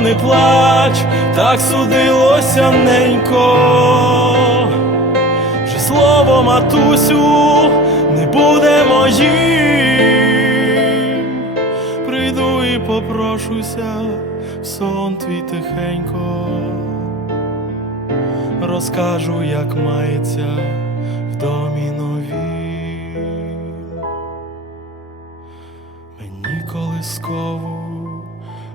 Не плач, так судилося ненько. Вже слово матусю не буде моїм. Прийду і попрошуся в сон твій тихенько. Розкажу, як мається в домі новім. Мені колискову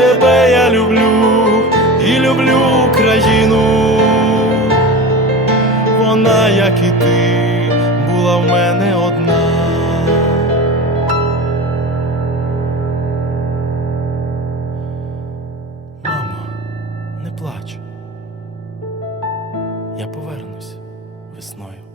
Тебе я люблю і люблю Україну. Вона, як і ти, була в мене одна. Мамо, не плач. Я повернусь весною.